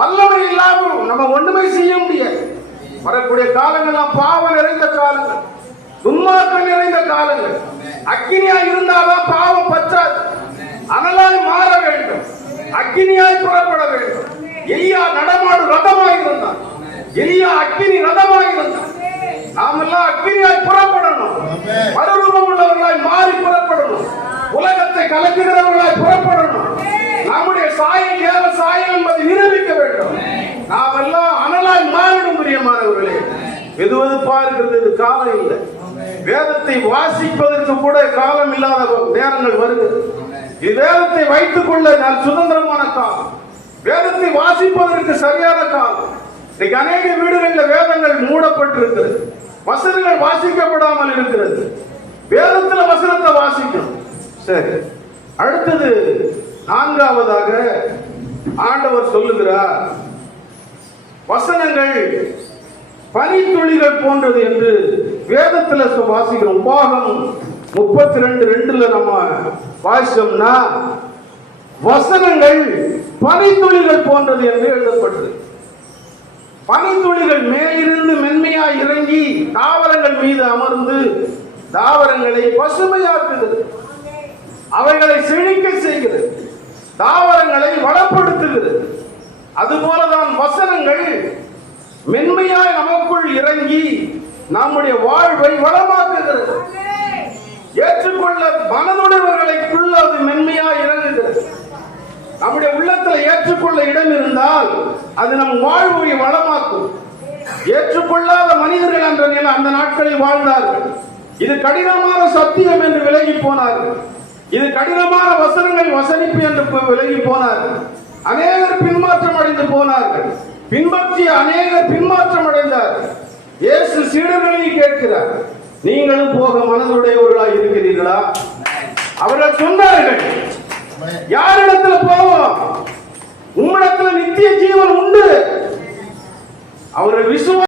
வல்லமை இல்லாமல் நம்ம ஒண்ணுமே செய்ய முடியாது. வரக்கூடிய காலங்கள்லாம் பாவம் நிறைந்த காலங்கள், துன்மார்க்கம் நிறைந்த காலங்கள். அக்கினியா இருந்தால்தான் பாவம் பற்றாது. அனலாய் மாற வேண்டும், அக்கினியாய் புறப்பட வேண்டும். எலியா நடமாடு ரதமாய் இருந்தான், எலியா அக்கினி ரதமாய் இருந்தான். நாமெல்லாம் அக்கினியாய் புறப்படணும், மறுரூபம் உள்ளவர்களாய் மாறி புறப்படணும், உலகத்தை கலக்குகிறவர்களாய் புறப்படணும். நம்முடைய சாயம் ஏவ சாயம் என்பதை நிரூபிக்க வேண்டும். நாம் எல்லாம் அனலாய் மாறிடும். பிரியமானவர்களே, வெதுவெதுப்பா இருக்கிறது இது காலம் இல்லை. வேதத்தை வாசிப்பதற்கு கூட காலம் இல்லாத நேரங்கள் வருகிறது. வேதத்தை வைத்துக் கொள்ள நான் சுதந்திரமான காலம், வேதத்தை வாசிப்பதற்கு சரியான காலம். இன்னைக்கு அநேக வீடுகளில் வேதங்கள் மூடப்பட்டிருக்கிறது, வசனங்கள் வாசிக்கப்படாமல் இருக்கிறது. வேதத்துல வசனத்தை வாசிக்கணும். சரி, அடுத்தது நான்காவதாக ஆண்டவர் சொல்லுகிறார், வசனங்கள் பனித்துளிகள் போன்றது என்று வேதத்துல வாசிக்கிறோம். உபாகம் 32:2 நம்ம வாசிச்சோம்னா வசனங்கள் பனித்துளிகள் போன்றது என்று எழுதப்பட்டது. பனித்துளிகள் மேலிருந்து மென்மையாய் இறங்கி தாவரங்கள் மீது அமர்ந்து தாவரங்களை பசுமையாக்குகிறது, அவைகளை செழிக்க செய்கிறது, தாவரங்களை வளப்படுத்துகிறது. அதுபோலதான் வசனங்கள் மென்மையாய் நமக்குள் இறங்கி நம்முடைய வாழ்வை வளமாக்குகிறது. ஏற்றுக்கொள்ள மனதுடையவர்களுக்குள்ள அது மென்மையாய் இறங்குகிறது. நம்முடைய உள்ளத்தில் ஏற்றுக்கொள்ள இடம் இருந்தால் அது நம் வாழ்வை வளமாக்கும். ஏற்றுக்கொள்ளாத மனிதர்கள் என்ற நிலை அந்த நாட்களில் வாழ்ந்தார்கள். இது கடினமான சத்தியம் என்று விலகி போனார்கள். இது கடினமான வசனங்கள் வசனிப்பு என்று விலகி போனார்கள். அநேகர் பின்மாற்றம் அடைந்து போனார்கள். பின்பற்றிய அநேகர் பின்மாற்றம் அடைந்தார்கள். இயேசு சீடர்களையும் கேட்கிறார், நீங்களும் போக மனதுடையவர்களாய் இருக்கிறீர்களா? அவர்கள் சொன்னார்கள், யாரிடத்துல போவோம்? உம்மிடத்துல நித்திய ஜீவன் உண்டு. அவர்கள் விசுவாசம்